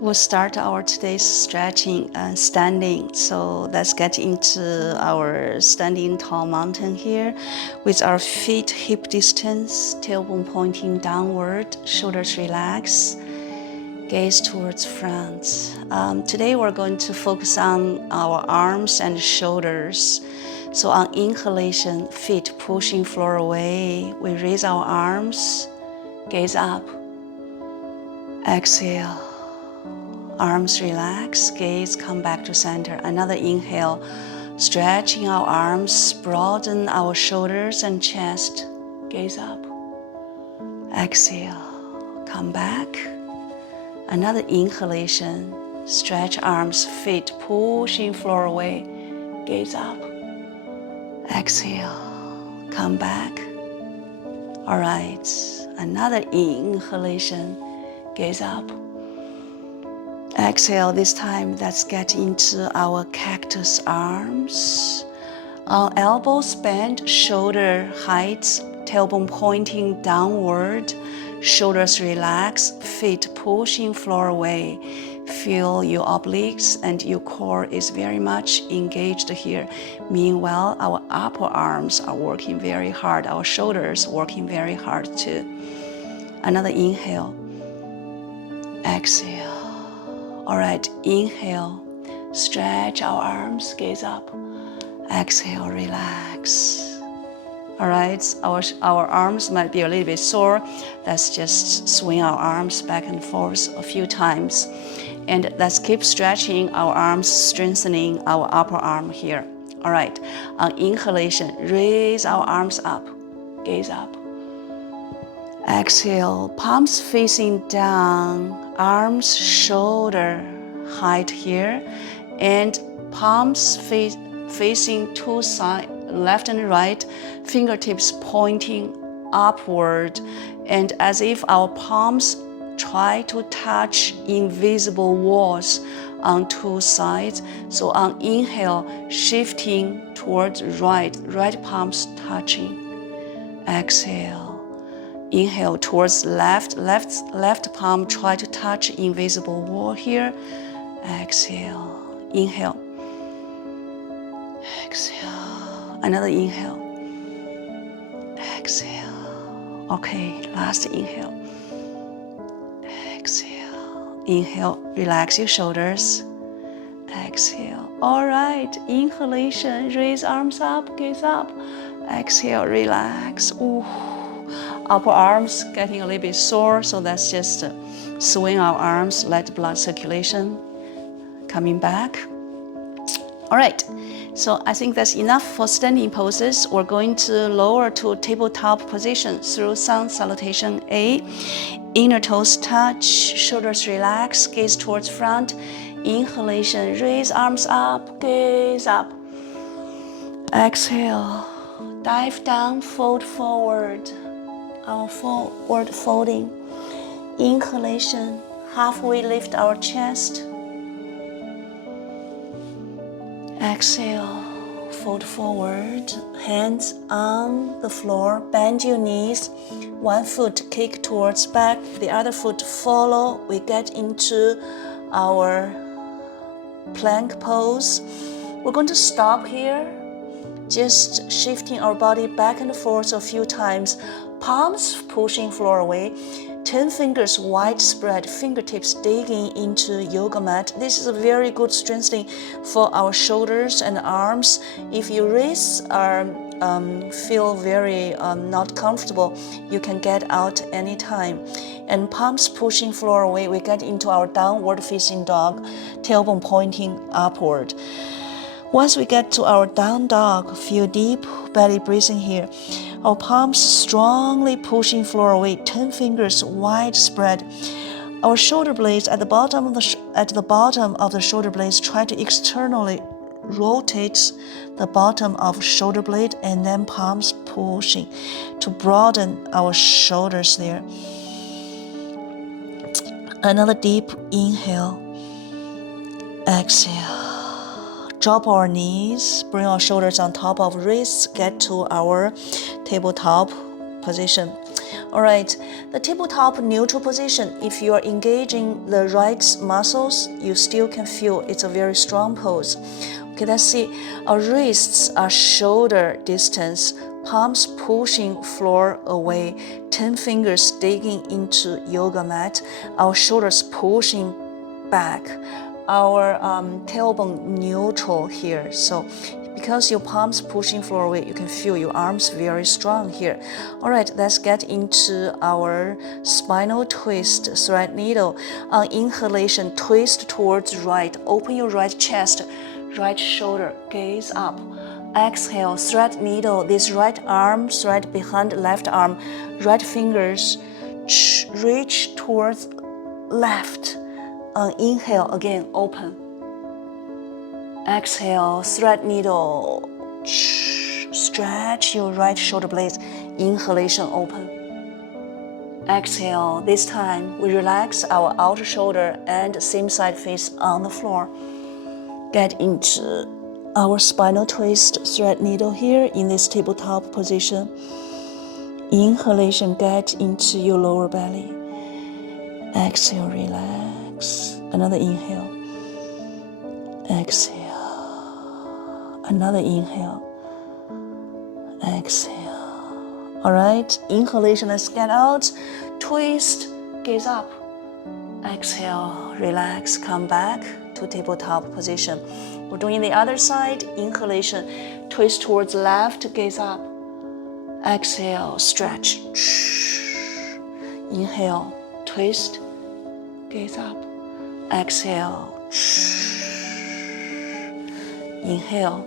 We'll start our today's stretching and standing. So let's get into our standing tall mountain here with our feet hip distance, tailbone pointing downward, shoulders relax, gaze towards front. Today we're going to focus on our arms and shoulders. So on inhalation, feet pushing floor away, we raise our arms, gaze up, exhale. Arms relax, gaze come back to center. Another inhale, stretching our arms, broaden our shoulders and chest. Gaze up. Exhale, come back. Another inhalation, stretch arms, feet pushing floor away. Gaze up. Exhale, come back. All right, another inhalation, gaze up. Exhale, this time let's get into our cactus arms. Elbows bent, shoulder height, tailbone pointing downward, shoulders relax, feet pushing floor away. Feel your obliques and your core is very much engaged here. Meanwhile, our upper arms are working very hard, our shoulders working very hard too. Another inhale, exhale. All right, inhale, stretch our arms, gaze up. Exhale, relax. All right, our arms might be a little bit sore. Let's just swing our arms back and forth a few times. And let's keep stretching our arms, strengthening our upper arm here. All right, on inhalation, raise our arms up, gaze up. Exhale, palms facing down, arms shoulder height here, and palms facing two sides, left and right, fingertips pointing upward, and as if our palms try to touch invisible walls on two sides. So on inhale, shifting towards right palms touching. Exhale. Inhale towards left palm, try to touch invisible wall here. Exhale, inhale. Exhale, another inhale. Exhale. Okay, last inhale. Exhale, inhale, relax your shoulders. Exhale. All right, inhalation, raise arms up, gaze up. Exhale, relax. Ooh. Upper arms getting a little bit sore, so let's just swing our arms, let blood circulation coming back. All right, so I think that's enough for standing poses. We're going to lower to tabletop position through sun salutation A. Inner toes touch, shoulders relax, gaze towards front. Inhalation, raise arms up, gaze up. Exhale, dive down, fold forward. Our forward folding. Inhalation, halfway lift our chest. Exhale, fold forward, hands on the floor, bend your knees. One foot kick towards back, the other foot follow. We get into our plank pose. We're going to stop here, just shifting our body back and forth a few times. Palms pushing floor away, 10 fingers widespread, fingertips digging into yoga mat. This is a very good strengthening for our shoulders and arms. If your wrists are feel very not comfortable, you can get out anytime. And palms pushing floor away, we get into our downward facing dog, tailbone pointing upward. Once we get to our down dog, feel deep belly breathing here. Our palms strongly pushing floor away, 10 fingers widespread. Our shoulder blades at the bottom of the shoulder blades, try to externally rotate the bottom of shoulder blade and then palms pushing to broaden our shoulders there. Another deep inhale. Exhale. Drop our knees, bring our shoulders on top of wrists, get to our tabletop position. All right, the tabletop neutral position, if you are engaging the right muscles, you still can feel it's a very strong pose. Okay, let's see. Our wrists are shoulder distance, palms pushing floor away, 10 fingers digging into yoga mat, our shoulders pushing back, our tailbone neutral here. So because your palms pushing floor away, you can feel your arms very strong here. All right, let's get into our spinal twist thread needle. On inhalation, twist towards right, open your right chest, right shoulder, gaze up. Exhale, thread needle, this right arm thread behind left arm, right fingers reach towards left. On inhale, again, open. Exhale, thread needle, stretch your right shoulder blades. Inhalation, open. Exhale, this time we relax our outer shoulder and same side face on the floor. Get into our spinal twist thread needle here in this tabletop position. Inhalation, get into your lower belly. Exhale, relax. Another inhale. Exhale. Another inhale. Exhale. All right, inhalation, let's get out. Twist, gaze up. Exhale, relax, come back to tabletop position. We're doing the other side. Inhalation, twist towards left, gaze up. Exhale, stretch. Inhale, twist, gaze up. Exhale. Inhale.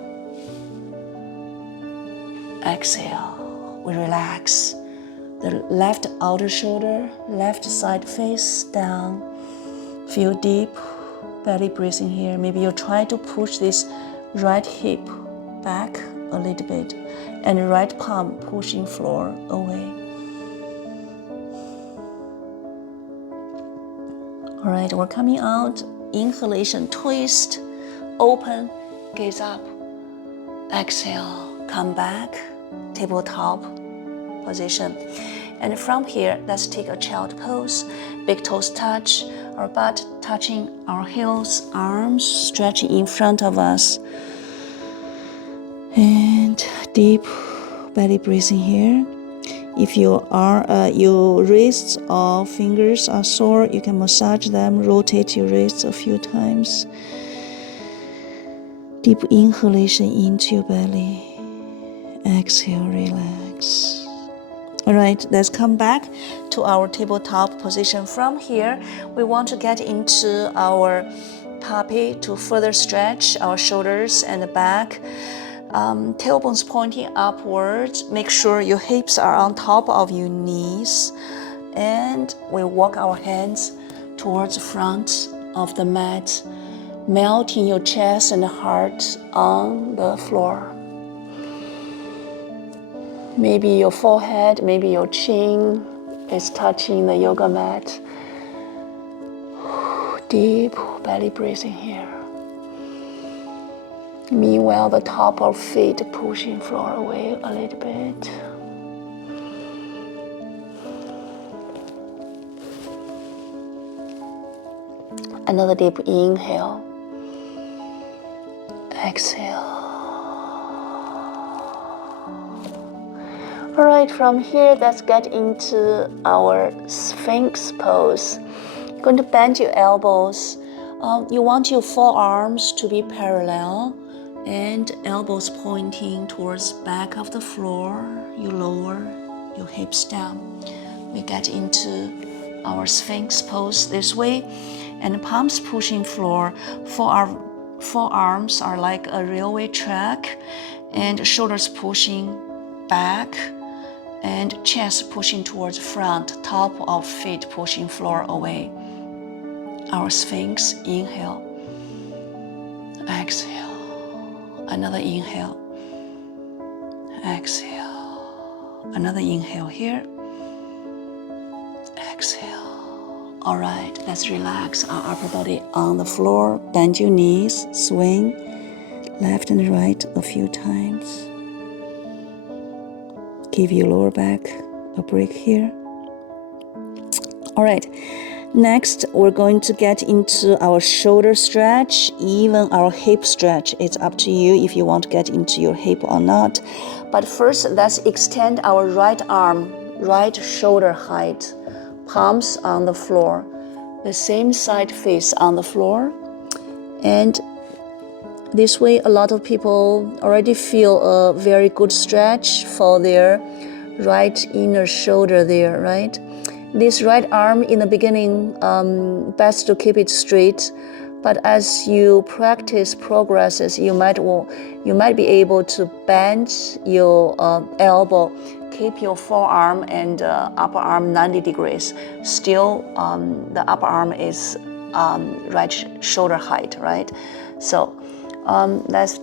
Exhale. We relax. The left outer shoulder, left side face down. Feel deep belly breathing here. Maybe you try to push this right hip back a little bit and right palm pushing floor away. All right, we're coming out. Inhalation, twist, open, gaze up. Exhale, come back, tabletop position. And from here, let's take a child pose. Big toes touch, our butt touching our heels, arms stretching in front of us. And deep belly breathing here. If your wrists or fingers are sore, you can massage them, rotate your wrists a few times. Deep inhalation into your belly. Exhale, relax. All right, let's come back to our tabletop position. From here, we want to get into our puppy to further stretch our shoulders and the back. Tailbones pointing upwards. Make sure your hips are on top of your knees. And we walk our hands towards the front of the mat, melting your chest and heart on the floor. Maybe your forehead, maybe your chin is touching the yoga mat. Deep belly breathing here. Meanwhile, the top of feet pushing floor away a little bit. Another deep inhale. Exhale. All right, from here, let's get into our sphinx pose. You're going to bend your elbows. You want your forearms to be parallel and elbows pointing towards back of the floor. You lower your hips down. We get into our sphinx pose this way, and palms pushing floor. Forearms are like a railway track, and shoulders pushing back, and chest pushing towards front, top of feet pushing floor away. Our sphinx, inhale, exhale. Another inhale, exhale. Another inhale here, exhale. All right, let's relax our upper body on the floor. Bend your knees, swing left and right a few times. Give your lower back a break here. All right. Next, we're going to get into our shoulder stretch, even our hip stretch. It's up to you if you want to get into your hip or not. But first, let's extend our right arm, right shoulder height, palms on the floor, the same side face on the floor. And this way, a lot of people already feel a very good stretch for their right inner shoulder there, right? This right arm in the beginning, best to keep it straight, but as you practice progresses, you might be able to bend your elbow, keep your forearm and upper arm 90 degrees. Still, the upper arm is right shoulder height, right? So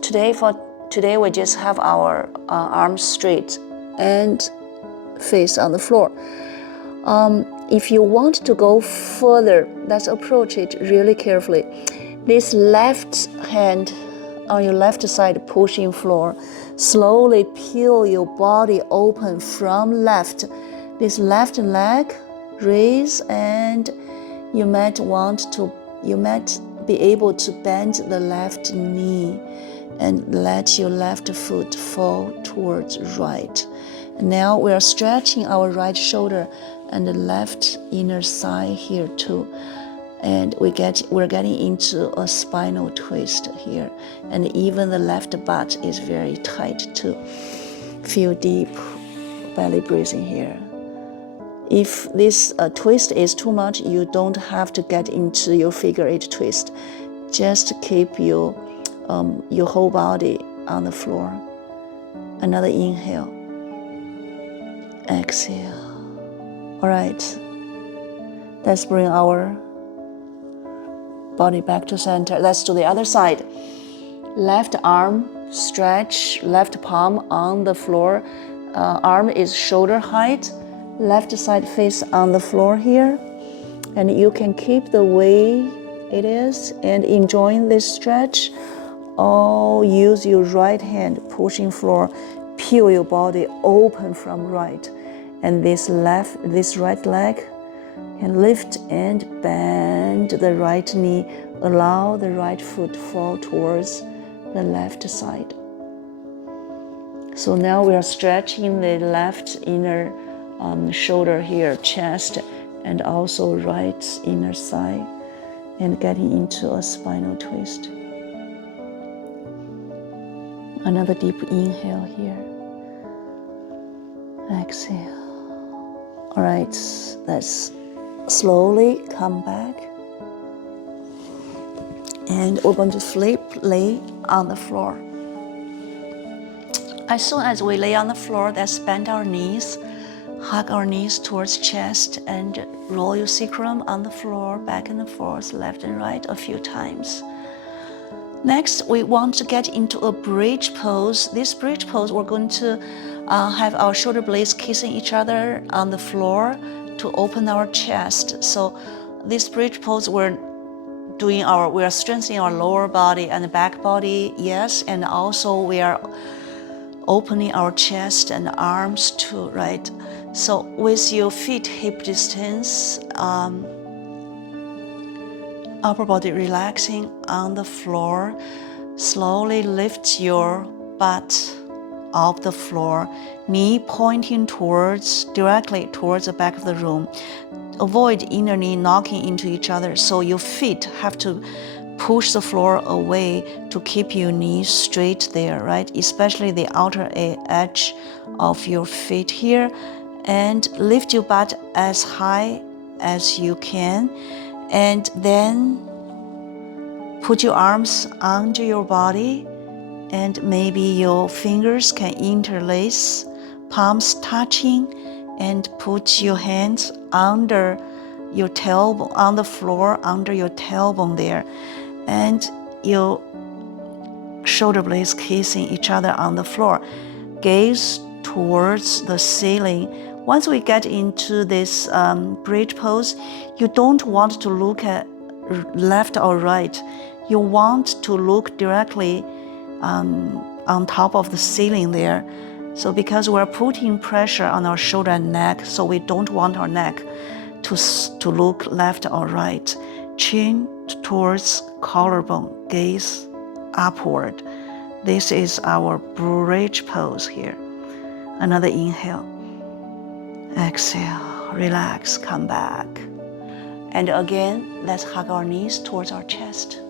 today we just have our arms straight and face on the floor. If you want to go further, let's approach it really carefully. This left hand on your left side pushing floor, slowly peel your body open from left. This left leg raise, and you might be able to bend the left knee and let your left foot fall towards right. And now we are stretching our right shoulder and the left inner thigh here too. And we're getting into a spinal twist here. And even the left butt is very tight too. Feel deep belly breathing here. If this twist is too much, you don't have to get into your figure 8 twist. Just keep your whole body on the floor. Another inhale. Exhale. All right. Let's bring our body back to center. Let's do the other side. Left arm stretch, left palm on the floor. Arm is shoulder height. Left side face on the floor here. And you can keep the way it is and enjoying this stretch. Or use your right hand pushing floor. Peel your body open from right. And this right leg can lift and bend the right knee. Allow the right foot fall towards the left side. So now we are stretching the left inner shoulder here, chest, and also right inner thigh, and getting into a spinal twist. Another deep inhale here. Exhale. All right, let's slowly come back. And we're going to lay on the floor. As soon as we lay on the floor, let's bend our knees, hug our knees towards chest, and roll your sacrum on the floor, back and forth, left and right a few times. Next, we want to get into a bridge pose. This bridge pose, we're going to have our shoulder blades kissing each other on the floor to open our chest. So this bridge pose, we are strengthening our lower body and back body, yes, and also we are opening our chest and arms too, right? So with your feet hip distance, upper body relaxing on the floor, slowly lift your butt off the floor, knee pointing directly towards the back of the room. Avoid inner knee knocking into each other, so your feet have to push the floor away to keep your knees straight there, right? Especially the outer edge of your feet here. And lift your butt as high as you can. And then put your arms under your body, and maybe your fingers can interlace, palms touching, and put your hands under your tailbone, on the floor, under your tailbone there, and your shoulder blades kissing each other on the floor. Gaze towards the ceiling. Once we get into this bridge pose, you don't want to look at left or right. You want to look directly on top of the ceiling there. So because we're putting pressure on our shoulder and neck, so we don't want our neck to look left or right. Chin towards collarbone, gaze upward. This is our bridge pose here. Another inhale. Exhale, relax, come back. And again, let's hug our knees towards our chest.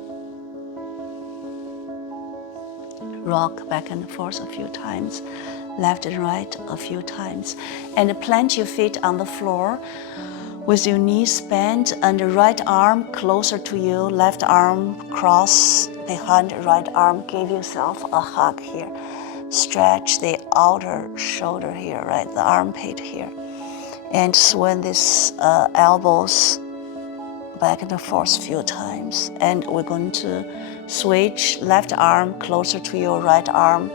Rock back and forth a few times, left and right a few times. And plant your feet on the floor with your knees bent and the right arm closer to you, left arm cross behind right arm. Give yourself a hug here. Stretch the outer shoulder here, right, the armpit here. And swing these elbows back and forth a few times. And we're going to switch left arm closer to your right arm,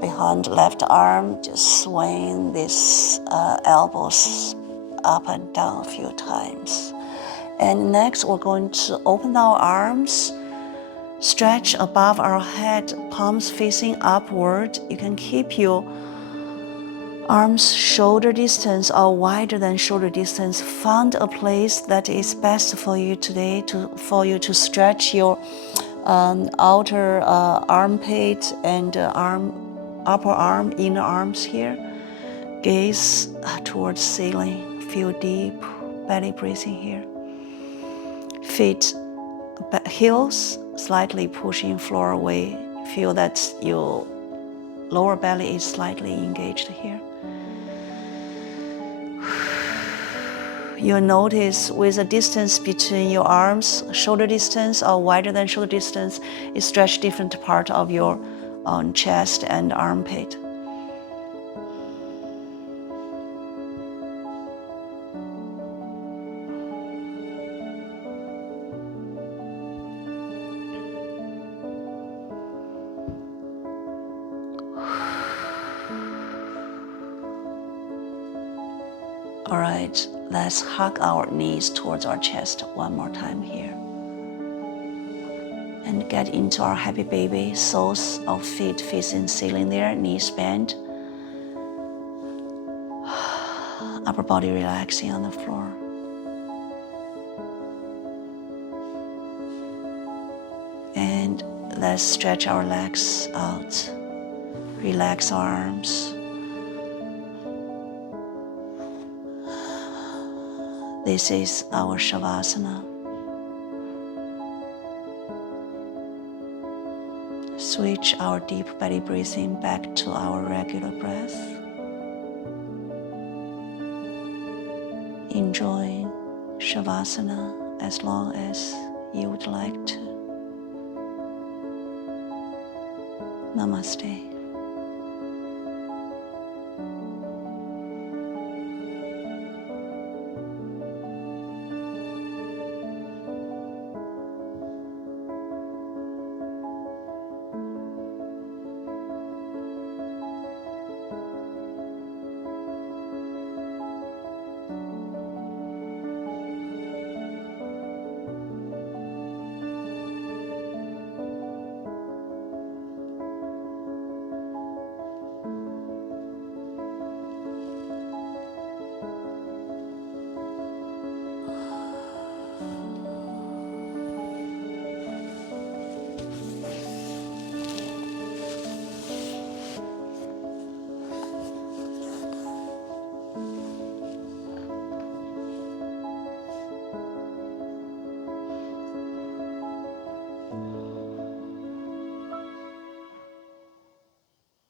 behind left arm. Just swing these elbows up and down a few times. And next, we're going to open our arms, stretch above our head, palms facing upward. You can keep your arms shoulder distance or wider than shoulder distance. Find a place that is best for you today for you to stretch your outer armpit and upper arm, inner arms here. Gaze towards ceiling. Feel deep belly breathing here. Feet, heels slightly pushing floor away. Feel that your lower belly is slightly engaged here. You'll notice with the distance between your arms, shoulder distance or wider than shoulder distance, it stretches different part of your chest and armpit. All right, let's hug our knees towards our chest one more time here. And get into our happy baby, soles of feet facing ceiling there, knees bent. Upper body relaxing on the floor. And let's stretch our legs out. Relax our arms. This is our Shavasana. Switch our deep belly breathing back to our regular breath. Enjoy Shavasana as long as you would like to. Namaste.